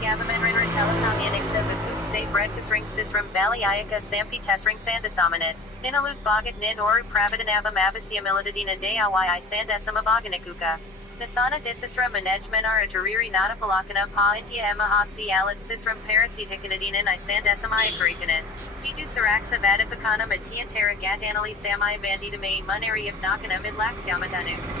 Gavaman Ritter Telecomunixa Bakuk Say Breakfastring Sisram Bali Ayaka Sampi Tesring Sandasamanit, Ninalut Bagat Nin Oru Pravidanabam Abasia Militadina Dayawai Sandesama Baganikuka. Nasana Disisra Manejmanar Atariri Natapalakana Pa Intia Emahasi Alad Sisram Parasit Hikanadinan Isandesama Ikarikanet. Pitu Saraksa Vadipakana Matiantara Gatanali Samai Bandita May Munari of Nakana Midlax Yamatanu.